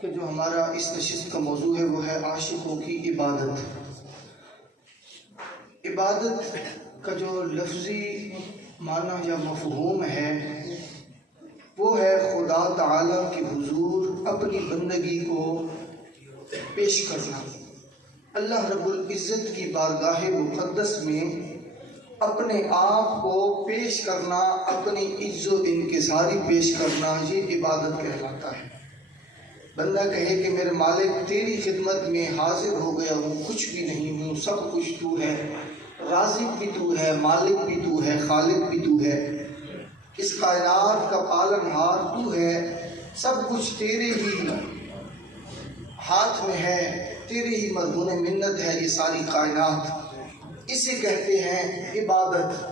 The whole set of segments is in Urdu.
کہ جو ہمارا اس نشست کا موضوع ہے وہ ہے عاشقوں کی عبادت۔ عبادت کا جو لفظی معنی یا مفہوم ہے وہ ہے خدا تعالیٰ کے حضور اپنی بندگی کو پیش کرنا، اللہ رب العزت کی بارگاہ مقدس میں اپنے آپ کو پیش کرنا، اپنی عز و انکساری پیش کرنا، یہ عبادت کہلاتا ہے۔ بندہ کہے کہ میرے مالک تیری خدمت میں حاضر ہو گیا ہوں، کچھ بھی نہیں ہوں، سب کچھ تو ہے، رازق بھی تو ہے، مالک بھی تو ہے، خالق بھی تو ہے، اس کائنات کا پالن ہار تو ہے، سب کچھ تیرے ہی ہاتھ میں ہے، تیرے ہی مضمون منت ہے یہ ساری کائنات۔ اسے کہتے ہیں عبادت،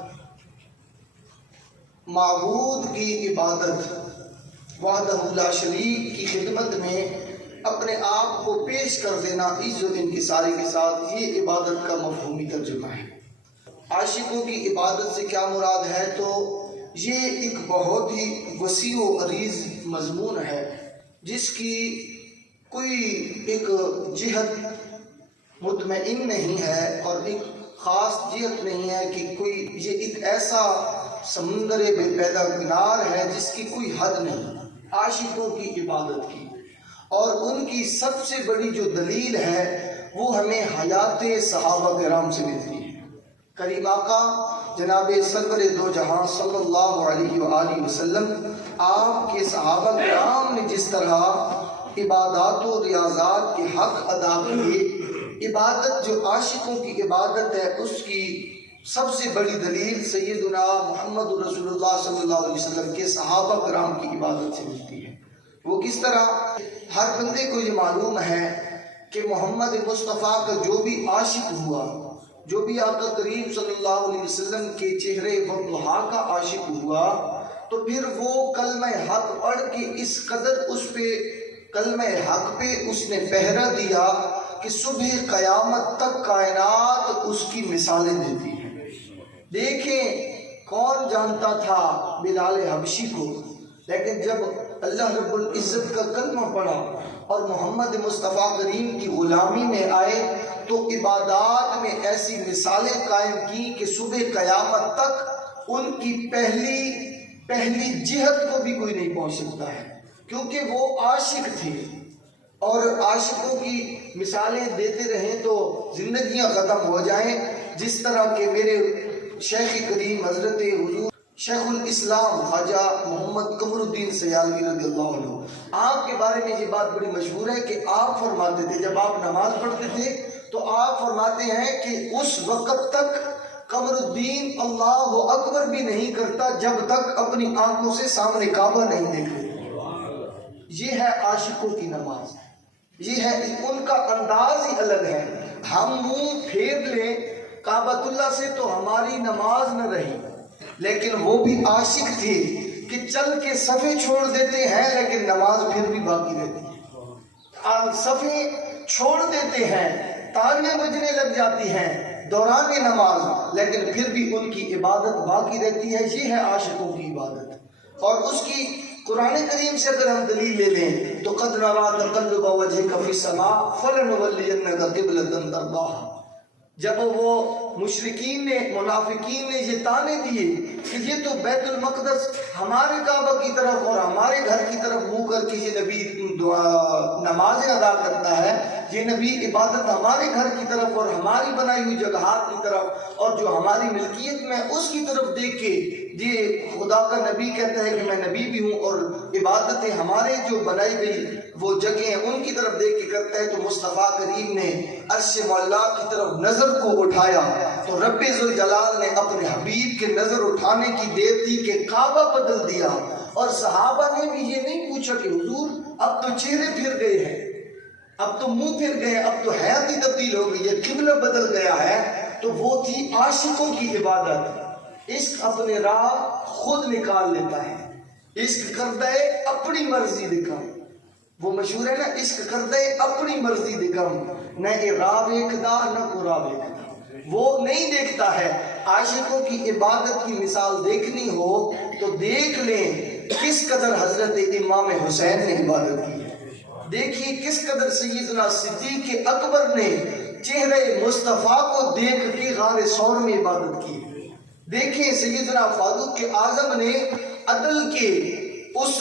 معبود کی عبادت، وحدہ لا شریک کی خدمت میں اپنے آپ کو پیش کر دینا عز و انکساری کے ساتھ، یہ عبادت کا مفہومی ترجمہ ہے۔ عاشقوں کی عبادت سے کیا مراد ہے؟ تو یہ ایک بہت ہی وسیع و عریض مضمون ہے جس کی کوئی ایک جہت مطمئن نہیں ہے اور ایک خاص جہت نہیں ہے کہ کوئی یہ ایک ایسا سمندر بے پیدا کنار ہے جس کی کوئی حد نہیں عاشقوں کی عبادت کی۔ اور ان کی سب سے بڑی جو دلیل ہے وہ ہمیں حیات صحابہ کرام سے ملتی ہے۔ کریم آقا جناب سرور دو جہاں صلی اللہ علیہ وآلہ وسلم، آپ کے صحابہ کرام نے جس طرح عبادات و ریاضات کے حق ادا کیے، عبادت جو عاشقوں کی عبادت ہے اس کی سب سے بڑی دلیل سیدنا محمد رسول اللہ صلی اللہ علیہ وسلم کے صحابہ کرام کی عبادت سے ملتی ہے۔ وہ کس طرح؟ ہر بندے کو یہ معلوم ہے کہ محمد مصطفیٰ کا جو بھی عاشق ہوا، جو بھی آقا کریم صلی اللہ علیہ وسلم کے چہرے وضحا کا عاشق ہوا، تو پھر وہ کلمہ حق پڑھ کے اس قدر اس پہ کلمہ حق پہ اس نے پہرا دیا کہ صبح قیامت تک کائنات اس کی مثالیں دیتی ہیں۔ دیکھیں کون جانتا تھا بلال حبشی کو، لیکن جب اللہ رب العزت کا کلمہ پڑھا اور محمد مصطفیٰ کریم کی غلامی میں آئے تو عبادات میں ایسی مثالیں قائم کی کہ صبح قیامت تک ان کی پہلی جہت کو بھی کوئی نہیں پہنچ سکتا ہے، کیونکہ وہ عاشق تھے۔ اور عاشقوں کی مثالیں دیتے رہیں تو زندگیاں ختم ہو جائیں، جس طرح کہ میرے شیخ کریم حضرت حضور شیخ الاسلام خواجہ محمد قمر الدین سیالوی رضی اللہ عنہ، آپ کے بارے میں یہ بات بڑی مشہور ہے کہ آپ فرماتے تھے جب آپ نماز پڑھتے تھے تو آپ فرماتے ہیں کہ اس وقت تک قمر الدین اللہ اکبر بھی نہیں کرتا جب تک اپنی آنکھوں سے سامنے کعبہ نہیں دیکھتے۔ یہ ہے عاشقوں کی نماز، یہ ہے ان کا انداز ہی الگ ہے۔ ہم منہ پھیر لیں کعبۃ اللہ سے تو ہماری نماز نہ رہی، لیکن وہ بھی عاشق تھے کہ چل کے صفے چھوڑ دیتے ہیں لیکن نماز پھر بھی باقی رہتی ہے۔ صفے چھوڑ دیتے ہیں، تالیاں بجنے لگ جاتی ہیں دوران نماز، لیکن پھر بھی ان کی عبادت باقی رہتی ہے۔ یہ ہے عاشقوں کی عبادت۔ اور اس کی قرآن کریم سے اگر ہم دلیل لے لیں تو قد نرا تقلب وجهك في السماء فلنولينك قبلة ترضاها، جب وہ مشرکین نے منافقین نے یہ تانے دیے کہ یہ تو بیت المقدس ہمارے کعبہ کی طرف اور ہمارے گھر کی طرف منہ کر کے یہ نبی نمازیں ادا کرتا ہے، یہ نبی عبادت ہمارے گھر کی طرف اور ہماری بنائی ہوئی جگہات کی طرف اور جو ہماری ملکیت میں اس کی طرف دیکھ کے یہ خدا کا نبی کہتا ہے کہ میں نبی بھی ہوں اور عبادتیں ہمارے جو بنائی گئی وہ جگہیں ان کی طرف دیکھ کے کرتا ہے، تو مصطفیٰ کریم نے عرش مولا کی طرف نظر کو اٹھایا تو رب ذوالجلال نے اپنے حبیب کے نظر اٹھانے کی دیر تھی کہ کعبہ بدل دیا۔ اور صحابہ نے بھی یہ نہیں پوچھا کہ حضور اب تو چہرے پھر گئے ہیں، اب تو منہ پھر گئے، اب تو حیات ہی تبدیل ہو گئی ہے، قبلہ بدل گیا ہے۔ تو وہ تھی عاشقوں کی عبادت۔ عشق اپنے راہ خود نکال لیتا ہے، عشق کرتا ہے اپنی مرضی دکھا، وہ مشہور ہے نا، عشق کرتا ہے اپنی مرضی دکھم، نہ راہ دیکھتا نہ قرا دیکھتا، وہ نہیں دیکھتا ہے۔ عاشقوں کی عبادت کی مثال دیکھنی ہو تو دیکھ لیں کس قدر حضرت امام حسین نے عبادت کی ہے۔ دیکھیے کس قدر سیدنا صدیق اکبر نے چہرے مصطفیٰ کو دیکھ کے غار ثور میں عبادت کی. دیکھیں سیدنا فاروق اعظم نے عدل کے اس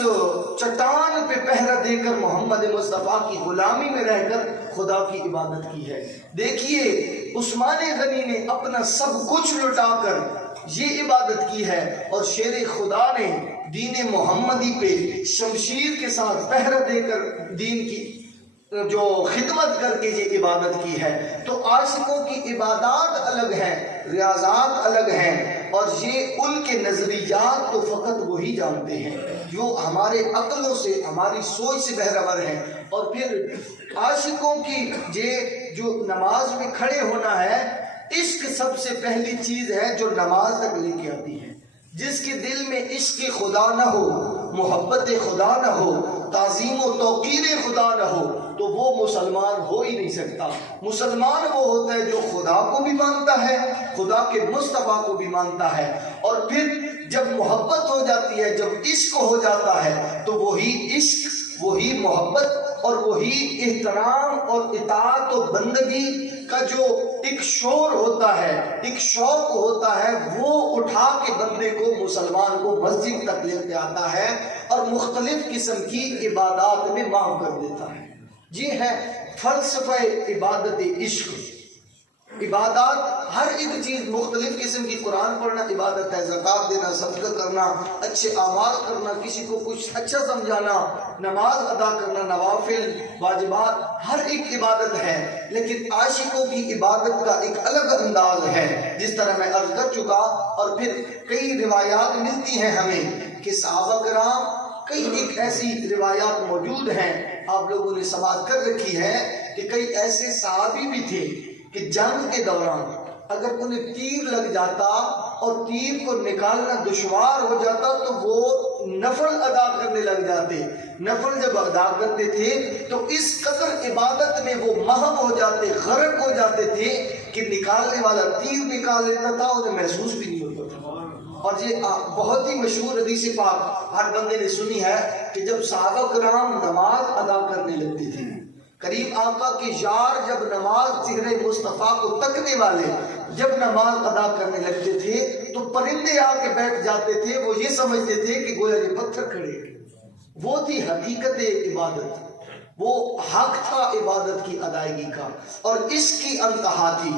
چٹان پہ پہرا دے کر محمد مصطفیٰ کی غلامی میں رہ کر خدا کی عبادت کی ہے. دیکھیے عثمان غنی نے اپنا سب کچھ لٹا کر یہ عبادت کی ہے، اور شیر خدا نے دین محمدی پہ شمشیر کے ساتھ پہرا دے کر دین کی جو خدمت کر کے یہ عبادت کی ہے. تو عاشقوں کی عبادات الگ ہیں، ریاضات الگ ہیں، اور یہ ان کے نظریات تو فقط وہی جانتے ہیں جو ہمارے عقلوں سے، ہماری سوچ سے بہرور ہیں. اور پھر عاشقوں کی یہ جو نماز میں کھڑے ہونا ہے، عشق سب سے پہلی چیز ہے جو نماز تک لے کے آتی ہے. جس کے دل میں عشق خدا نہ ہو، محبت خدا نہ ہو، تعظیم و توقیر خدا نہ ہو، تو وہ مسلمان ہو ہی نہیں سکتا. مسلمان وہ ہوتا ہے جو خدا کو بھی مانتا ہے، خدا کے مصطفیٰ کو بھی مانتا ہے، اور پھر جب محبت ہو جاتی ہے، جب عشق ہو جاتا ہے، تو وہی عشق، وہی محبت اور وہی احترام اور اطاعت و بندگی کا جو ایک شور ہوتا ہے، ایک شوق ہوتا ہے، وہ اٹھا کے بندے کو، مسلمان کو مسجد تک لے کے آتا ہے اور مختلف قسم کی عبادات میں معاف کر دیتا ہے. یہ ہے فلسفہ عبادت عشق. عبادات ہر ایک چیز مختلف قسم کی، قرآن پڑھنا عبادت ہے، زکوٰۃ دینا، صدقہ کرنا، اچھے اعمال کرنا، کسی کو کچھ اچھا سمجھانا، نماز ادا کرنا، نوافل، واجبات، ہر ایک عبادت ہے. لیکن عاشقوں کی عبادت کا ایک الگ انداز ہے، جس طرح میں عرض کر چکا. اور پھر کئی روایات ملتی ہیں ہمیں کہ صحابہ کرام، کئی ایک ایسی روایات موجود ہیں، آپ لوگوں نے سماعت کر رکھی ہے کہ کئی ایسے صحابی بھی تھے کہ جنگ کے دوران اگر انہیں تیر لگ جاتا اور تیر کو نکالنا دشوار ہو جاتا تو وہ نفل ادا کرنے لگ جاتے. نفل جب ادا کرتے تھے تو اس قدر عبادت میں وہ محو ہو جاتے، غرق ہو جاتے تھے کہ نکالنے والا تیر نکال لیتا تھا، انہیں محسوس بھی نہیں ہوتا تھا. اور یہ بہت ہی مشہور حدیث پاک ہر بندے نے سنی ہے کہ جب صحابہ کرام نماز ادا کرنے لگتے تھے، کریم آقا کے یار جب نماز چہرے مصطفیٰ کو تکنے والے جب نماز ادا کرنے لگتے تھے تو پرندے آ کے بیٹھ جاتے تھے. وہ یہ سمجھتے تھے کہ گویا یہ پتھر کھڑے. وہ تھی حقیقت عبادت، وہ حق تھا عبادت کی ادائیگی کا، اور اس کی انتہا تھی.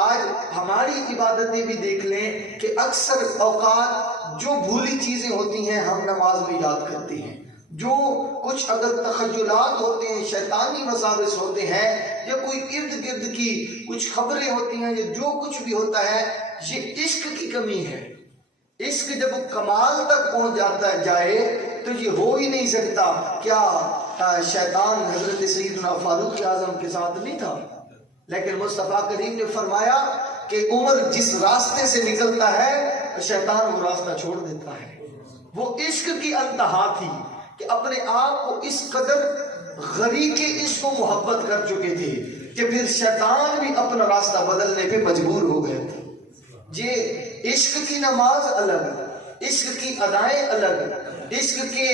آج ہماری عبادتیں بھی دیکھ لیں کہ اکثر اوقات جو بھولی چیزیں ہوتی ہیں ہم نماز میں یاد کرتے ہیں. جو کچھ اگر تخیلات ہوتے ہیں، شیطانی وساوس ہوتے ہیں، یا کوئی ارد گرد کی کچھ خبریں ہوتی ہیں، یا جو کچھ بھی ہوتا ہے، یہ عشق کی کمی ہے. عشق جب کمال تک پہنچ جاتا جائے تو یہ ہو ہی نہیں سکتا. کیا شیطان حضرت سیدنا فاروق اعظم کے ساتھ نہیں تھا؟ لیکن مصطفیٰ کریم نے فرمایا کہ عمر جس راستے سے نکلتا ہے شیطان وہ راستہ چھوڑ دیتا ہے. وہ عشق کی انتہا تھی کہ اپنے آپ کو اس قدر غریق عشق و محبت کر چکے تھے کہ پھر شیطان بھی اپنا راستہ بدلنے پہ مجبور ہو گئے تھے. یہ عشق کی نماز الگ، عشق کی ادائیں الگ، عشق کے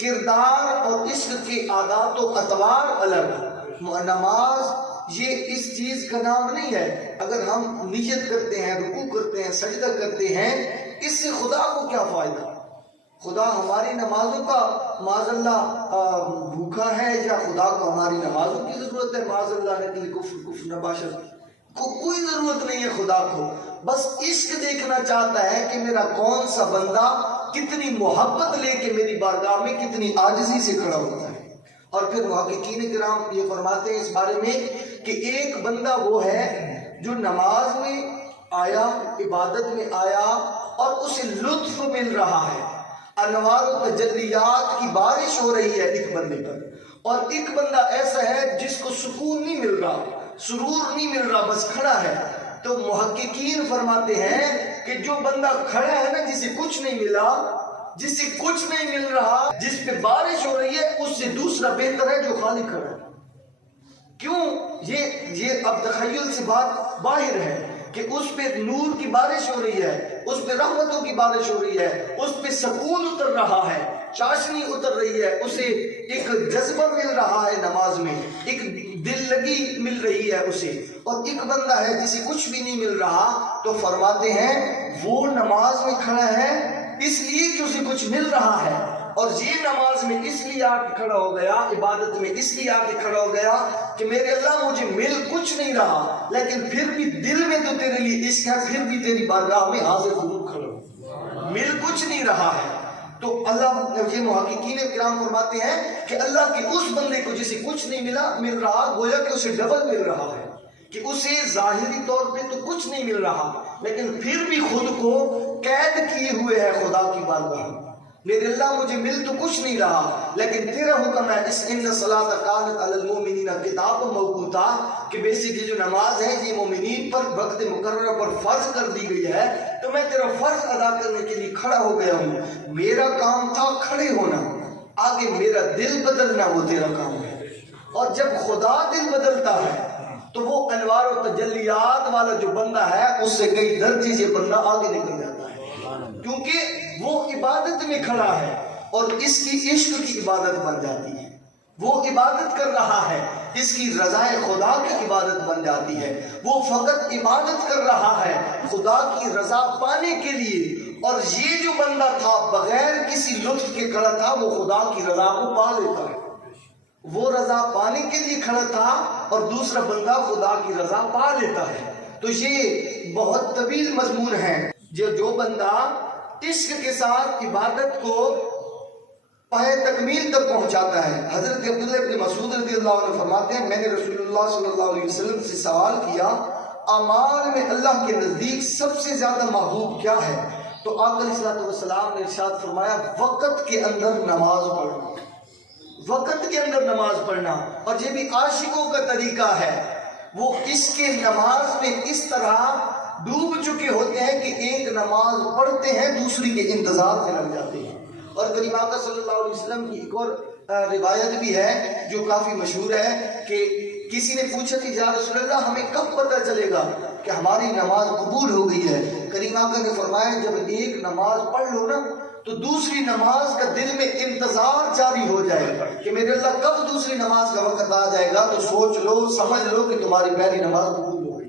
کردار اور عشق کے عادات و اطوار الگ. نماز یہ اس چیز کا نام نہیں ہے. اگر ہم نیت کرتے ہیں، رکوع کرتے ہیں، سجدہ کرتے ہیں، اس سے خدا کو کیا فائدہ؟ خدا ہماری نمازوں کا معاذ اللہ بھوکا ہے، یا خدا کو ہماری نمازوں کی ضرورت ہے؟ معاذ اللہ نے کفر نباشر کو کوئی ضرورت نہیں ہے خدا کو. بس عشق دیکھنا چاہتا ہے کہ میرا کون سا بندہ کتنی محبت لے کے میری بارگاہ میں کتنی عاجزی سے کھڑا ہوتا ہے. اور پھر محققین کرام یہ فرماتے ہیں اس بارے میں کہ ایک بندہ وہ ہے جو نماز میں آیا، عبادت میں آیا اور اسے لطف مل رہا ہے، انوار و تجلیات کی بارش ہو رہی ہے ایک بندے پر، اور ایک بندہ ایسا ہے جس کو سکون نہیں مل رہا، سرور نہیں مل رہا، بس کھڑا ہے. تو محققین فرماتے ہیں کہ جو بندہ کھڑا ہے نا، جسے کچھ نہیں ملا، جسے کچھ نہیں مل رہا، جس پہ بارش ہو رہی ہے، اس سے دوسرا بہتر ہے جو خالی کھڑا ہے. کیوں؟ یہ اب تخیل سے بات باہر ہے کہ اس پہ نور کی بارش ہو رہی ہے، اس پہ رحمتوں کی بارش ہو رہی ہے، اس پہ سکون اتر رہا ہے. چاشنی اتر رہی ہے، اسے ایک جذبہ مل رہا ہے نماز میں، ایک دل لگی مل رہی ہے اسے، اور ایک بندہ ہے جسے کچھ بھی نہیں مل رہا، تو فرماتے ہیں وہ نماز میں کھڑا ہے اس لیے کہ اسے کچھ مل رہا ہے، اور یہ نماز میں اس لیے آ کے کھڑا ہو گیا، عبادت میں اس لیے آ کے کھڑا ہو گیا کہ میرے اللہ مجھے مل کچھ نہیں رہا، لیکن پھر بھی دل میں تو تیرے لیے عشق ہے، پھر بھی تیری بارگاہ میں حاضر ضرور کھڑا ہوں، مل کچھ نہیں رہا ہے۔ تو اللہ یہ محققین کرام فرماتے ہیں کہ اللہ کے اس بندے کو جسے کچھ نہیں مل رہا، گویا کہ اسے ڈبل مل رہا ہے، کہ اسے ظاہری طور پہ تو کچھ نہیں مل رہا، لیکن پھر بھی خود کو قید کیے ہوئے ہے خدا کی بارگاہ میں۔ میرے اللہ مجھے مل تو کچھ نہیں رہا، لیکن تیرا حکم ہے اس ان الصلاۃ کانت علی المؤمنین کتابا موقوتا، کہ بیسیکلی جو نماز ہے یہ مومنین پر وقت مقررہ پر فرض کر دی گئی ہے، تو میں تیرا فرض ادا کرنے کے لیے کھڑا ہو گیا ہوں۔ میرا کام تھا کھڑے ہونا، آگے میرا دل بدلنا وہ تیرا کام ہے، اور جب خدا دل بدلتا ہے تو وہ انوار و تجلیات والا جو بندہ ہے اس سے کئی درجے یہ بندہ آگے نکل جاتا ہے، کیونکہ وہ عبادت میں کھڑا ہے اور اس کی عشق کی عبادت بن جاتی ہے، وہ عبادت کر رہا ہے، اس کی رضائے خدا کی عبادت بن جاتی ہے، وہ فقط عبادت کر رہا ہے خدا کی رضا پانے کے لیے، اور یہ جو بندہ تھا بغیر کسی لطف کے کھڑا تھا وہ خدا کی رضا کو پا لیتا ہے، وہ رضا پانے کے لیے کھڑا تھا اور دوسرا بندہ خدا کی رضا پا لیتا ہے۔ تو یہ بہت طویل مضمون ہے، جو بندہ عشق کے ساتھ عبادت کو پائے تکمیل تک پہنچاتا ہے۔ حضرت عبداللہ ابن مسعود رضی اللہ عنہ فرماتے ہیں میں نے رسول اللہ صلی اللہ علیہ وسلم سے سوال کیا اعمال میں اللہ کے نزدیک سب سے زیادہ محبوب کیا ہے؟ تو آقا علیہ الصلوۃ والسلام نے ارشاد فرمایا وقت کے اندر نماز پڑھنا، وقت کے اندر نماز پڑھنا۔ اور یہ بھی عاشقوں کا طریقہ ہے، وہ اس کے نماز میں اس طرح ڈوب چکے ہوتے ہیں کہ ایک نماز پڑھتے ہیں دوسری کے انتظار میں لگ جاتے ہیں۔ اور کریم آقا صلی اللہ علیہ وسلم کی ایک اور روایت بھی ہے جو کافی مشہور ہے کہ کسی نے پوچھا کہ یا رسول اللہ ہمیں کب پتہ چلے گا کہ ہماری نماز قبول ہو گئی ہے؟ کریم آقا نے فرمایا جب ایک نماز پڑھ لو نا تو دوسری نماز کا دل میں انتظار جاری ہو جائے کہ میرے اللہ کب دوسری نماز کا وقت آ جائے گا، تو سوچ لو سمجھ لو کہ تمہاری پہلی نماز قبول ہو گئی۔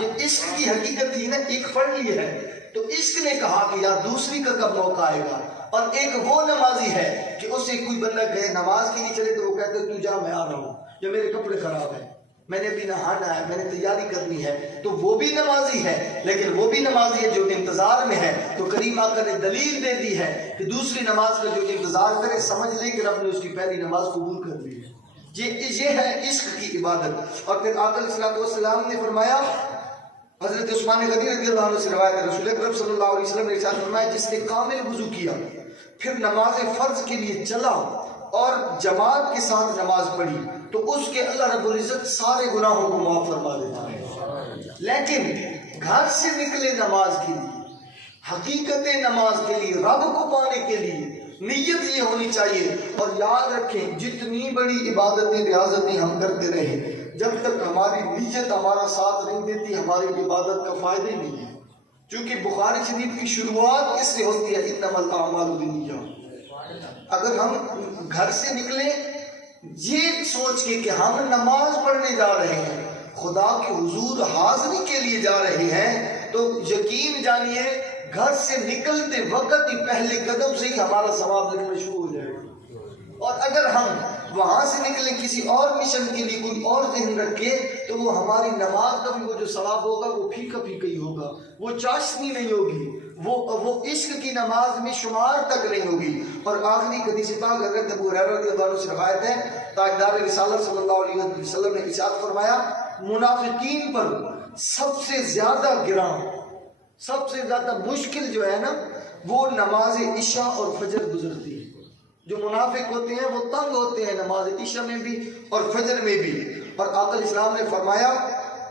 یہ عشق کی حقیقت تھی نا، ایک پڑھ لی ہے تو عشق نے کہا کہ یار دوسری کا کب موقع آئے گا۔ اور ایک وہ نمازی ہے کہ اسے کوئی بندہ کہے نماز کے لیے چلے تو وہ کہتے تو جا میں آ رہا ہوں، یا میرے کپڑے خراب ہیں، میں نے ابھی نہانا ہے، میں نے تیاری کرنی ہے، تو وہ بھی نمازی ہے، لیکن وہ بھی نمازی ہے جو انتظار میں ہے۔ تو کریم آقا نے دلیل دے دی ہے کہ دوسری نماز کا جو انتظار کرے سمجھ لے کہ رب نے اس کی پہلی نماز قبول کر لی ہے۔ یہ ہے عشق کی عبادت۔ اور پھر آقا علیہ الصلوۃ والسلام نے فرمایا، حضرت عثمان غنی رضی اللہ عنہ سے روایت ہے، رسول اکرم صلی اللہ علیہ وسلم نے ارشاد فرمایا جس نے کامل وضو کیا پھر نماز فرض کے لیے چلا اور جماعت کے ساتھ نماز پڑھی تو اس کے اللہ رب العزت سارے گناہوں کو معاف فرما دیتا ہے۔ لیکن گھر سے نکلے نماز کے لیے، حقیقت نماز کے لیے، رب کو پانے کے لیے نیت یہ ہونی چاہیے۔ اور یاد رکھیں جتنی بڑی عبادتیں ریاضتیں ہم کرتے رہے جب تک ہماری نیت ہمارا ساتھ نہیں دیتی ہماری عبادت کا فائدہ ہی نہیں ہے، چونکہ بخاری شریف کی شروعات اس سے ہوتی ہے انما الاعمال بالنیات۔ اگر ہم گھر سے نکلیں یہ سوچ کے کہ ہم نماز پڑھنے جا رہے ہیں، خدا کے حضور حاضری کے لیے جا رہے ہیں، تو یقین جانیے گھر سے نکلتے وقت ہی پہلے قدم سے ہی ہمارا ثواب لگنا شروع ہو جائے گا۔ اور اگر ہم وہاں سے نکلیں کسی اور مشن کے لیے کوئی اور ذہن رکھے تو وہ ہماری نماز کا بھی وہ جو ثواب ہوگا وہ پھیکا پھیکا ہی ہوگا، وہ چاشنی نہیں ہوگی، وہ عشق کی نماز میں شمار تک نہیں ہوگی۔ اور آخری حدیث پاک حضرت ابو ہریرہ رضی اللہ عنہ سے روایت ہے، تاجدار رسالت صلی اللہ علیہ وسلم نے ارشاد فرمایا منافقین پر سب سے زیادہ گراں، سب سے زیادہ مشکل جو ہے نا وہ نماز عشاء اور فجر گزرتی ہے۔ جو منافق ہوتے ہیں وہ تنگ ہوتے ہیں نماز عشاء میں بھی اور فجر میں بھی۔ اور آقا الاسلام نے فرمایا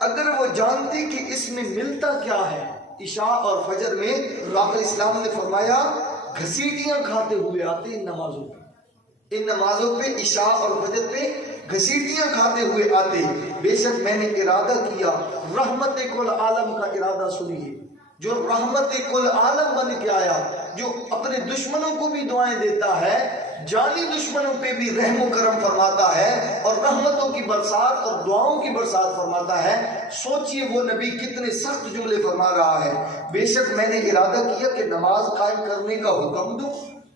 اگر وہ جانتے کہ اس میں ملتا کیا ہے عشاء اور فجر میں، تو آقا الاسلام نے فرمایا گھسیٹیاں کھاتے ہوئے آتے ان نمازوں پہ، ان نمازوں پہ عشاء اور فجر پہ گھسیٹیاں کھاتے ہوئے آتے۔ بے شک میں نے ارادہ کیا، رحمت کل عالم کا ارادہ سنیے، جو رحمت کل عالم بن کے آیا، جو اپنے دشمنوں کو بھی دعائیں دیتا ہے، جانی دشمنوں پہ بھی رحم و کرم فرماتا ہے اور رحمتوں کی برسات اور دعاؤں کی برسات فرماتا ہے، سوچئے وہ نبی کتنے سخت جملے فرما رہا ہے۔ بے شک میں نے ارادہ کیا کہ نماز قائم کرنے کا حکم دوں،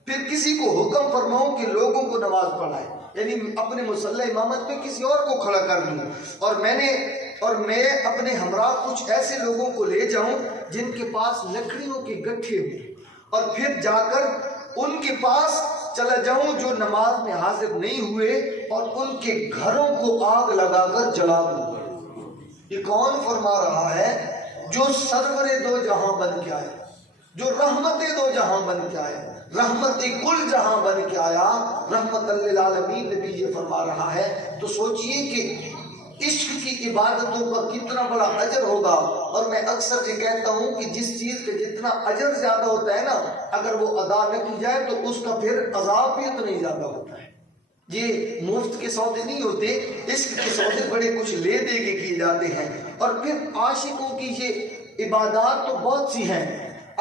پھر کسی کو حکم فرماؤں کہ لوگوں کو نماز پڑھائے، یعنی اپنے مصلی امامت پہ کسی اور کو کھڑا کر دوں، اور میں اپنے ہمراہ کچھ ایسے لوگوں کو لے جاؤں جن کے پاس لکڑیوں کے گٹھے ہوں، اور پھر جا کر ان کے پاس چلا جاؤں جو نماز میں حاضر نہیں ہوئے اور ان کے گھروں کو آگ لگا کر جلا دوں۔ یہ کون فرما رہا ہے؟ جو سرور دو جہاں بن کے آیا، جو رحمت دو جہاں بن کے آیا، رحمت کل جہاں بن کے آیا، رحمت للعالمین نبی یہ فرما رہا ہے۔ تو سوچئے کہ عشق کی عبادتوں کا کتنا بڑا اجر ہوگا، اور میں اکثر یہ کہتا ہوں کہ جس چیز کا جتنا اجر زیادہ ہوتا ہے نا، اگر وہ ادا نہ کی جائے تو اس کا پھر عذاب بھی اتنا ہی زیادہ ہوتا ہے۔ یہ مفت کے سودے نہیں ہوتے، عشق کے سودے بڑے کچھ لے دے کے کیے جاتے ہیں۔ اور پھر عاشقوں کی یہ عبادات تو بہت سی ہیں۔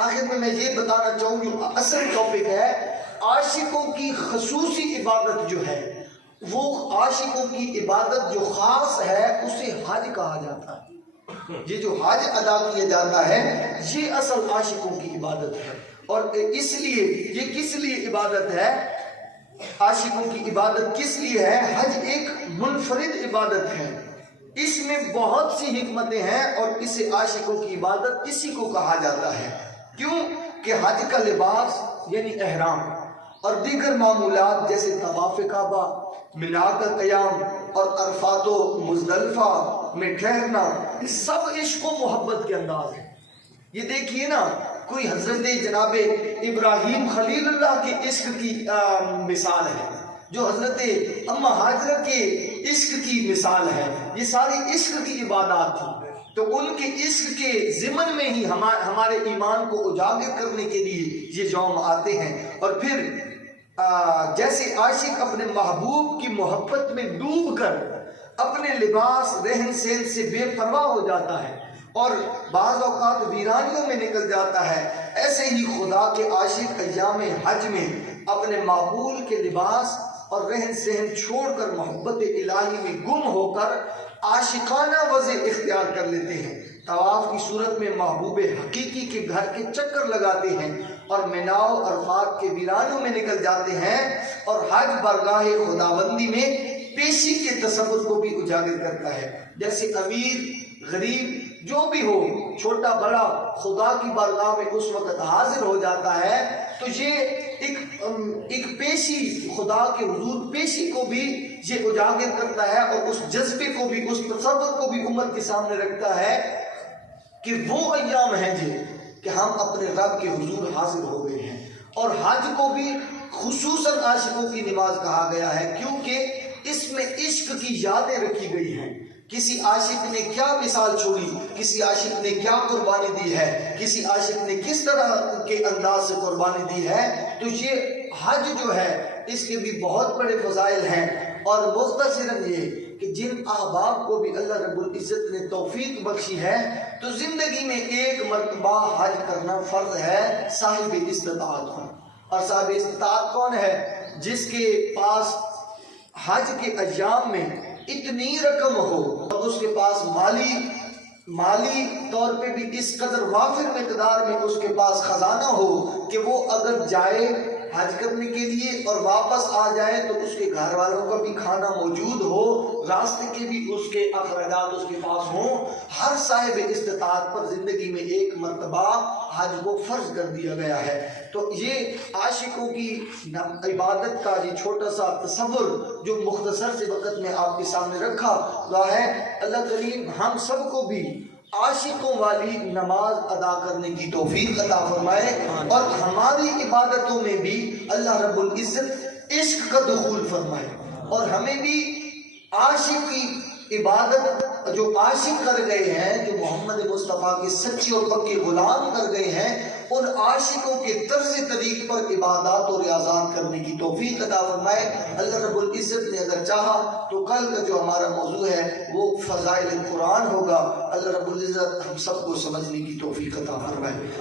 آخر میں یہ بتانا چاہوں جو اصل ٹاپک ہے، عاشقوں کی خصوصی عبادت جو ہے، وہ عاشقوں کی عبادت جو خاص ہے اسے حج کہا جاتا ہے۔ یہ جو حج ادا کیا جاتا ہے یہ اصل عاشقوں کی عبادت ہے۔ اور اس لیے یہ کس لیے عبادت ہے؟ عاشقوں کی عبادت کس لیے ہے؟ حج ایک منفرد عبادت ہے، اس میں بہت سی حکمتیں ہیں، اور اسے عاشقوں کی عبادت اسی کو کہا جاتا ہے۔ کیوں کہ حج کا لباس یعنی احرام اور دیگر معمولات جیسے طواف کعبہ، منا کا قیام اور عرفات و مزدلفہ میں ٹھہرنا، سب عشق و محبت کے انداز ہیں۔ یہ دیکھیے نا، کوئی حضرت جناب ابراہیم خلیل اللہ کے عشق کی مثال ہے، جو حضرت اما ہاجرہ کے عشق کی مثال ہے، یہ ساری عشق کی عبادات تھی۔ تو ان کے عشق کے ضمن میں ہی ہمارے ایمان کو اجاگر کرنے کے لیے یہ یوم آتے ہیں۔ اور پھر جیسے عاشق اپنے محبوب کی محبت میں ڈوب کر اپنے لباس رہن سہن سے بے پرواہ ہو جاتا ہے اور بعض اوقات ویرانیوں میں نکل جاتا ہے، ایسے ہی خدا کے عاشق ایام حج میں اپنے معقول کے لباس اور رہن سہن چھوڑ کر محبت الہی میں گم ہو کر عاشقانہ وضع اختیار کر لیتے ہیں، طواف کی صورت میں محبوب حقیقی کے گھر کے چکر لگاتے ہیں اور مینا و عرفات کے ویرانوں میں نکل جاتے ہیں، اور حج برگاہ خداوندی میں پیشی کے تصور کو بھی اجاگر کرتا ہے۔ جیسے امیر غریب جو بھی ہو، چھوٹا بڑا، خدا کی بارگاہ میں اس وقت حاضر ہو جاتا ہے، تو یہ ایک پیشی، خدا کے حضور پیشی کو بھی یہ اجاگر کرتا ہے، اور اس جذبے کو بھی، اس تصور کو بھی امت کے سامنے رکھتا ہے کہ وہ ایام ہیں کہ ہم اپنے رب کے حضور حاضر ہو گئے ہیں۔ اور حج کو بھی خصوصاً عاشقوں کی نماز کہا گیا ہے، کیونکہ اس میں عشق کی یادیں رکھی گئی ہیں۔ کسی عاشق نے کیا مثال چھوڑی، کسی عاشق نے کیا قربانی دی ہے، کسی عاشق نے کس طرح کے انداز سے قربانی دی ہے، تو یہ حج جو ہے اس کے بھی بہت بڑے فضائل ہیں۔ اور مختصراً یہ کہ جن احباب کو بھی اللہ رب العزت نے توفیق بخشی ہے تو زندگی میں ایک مرتبہ حج کرنا فرض ہے صاحب استطاعت کو۔ اور صاحب استطاعت کون ہے؟ جس کے پاس حج کے ایام میں اتنی رقم ہو اور اس کے پاس مالی طور پہ بھی اس قدر وافر مقدار میں اس کے پاس خزانہ ہو کہ وہ اگر جائے حج کرنے کے لیے اور واپس آ جائے تو اس کے گھر والوں کا بھی کھانا موجود ہو، راستے کے بھی اس کے اخراجات اس کے پاس ہوں۔ ہر صاحب استطاعت پر زندگی میں ایک مرتبہ حج کو فرض کر دیا گیا ہے۔ تو یہ عاشقوں کی عبادت کا یہ چھوٹا سا تصور جو مختصر سے وقت میں آپ کے سامنے رکھا ہوا ہے، اللہ کریم ہم سب کو بھی عاشقوں والی نماز ادا کرنے کی توفیق عطا فرمائے، اور ہماری عبادتوں میں بھی اللہ رب العزت عشق کا دخول فرمائے، اور ہمیں بھی عاشق کی عبادت جو عاشق کر گئے ہیں، جو محمد مصطفیٰ کے سچے اور پکے غلام کر گئے ہیں، ان عاشقوں کے طرز طریق پر عبادات اور ریاضات کرنے کی توفیق عطا فرمائے۔ اللہ رب العزت نے اگر چاہا تو کل کا جو ہمارا موضوع ہے وہ فضائل قرآن ہوگا۔ اللہ رب العزت ہم سب کو سمجھنے کی توفیق عطا فرمائے۔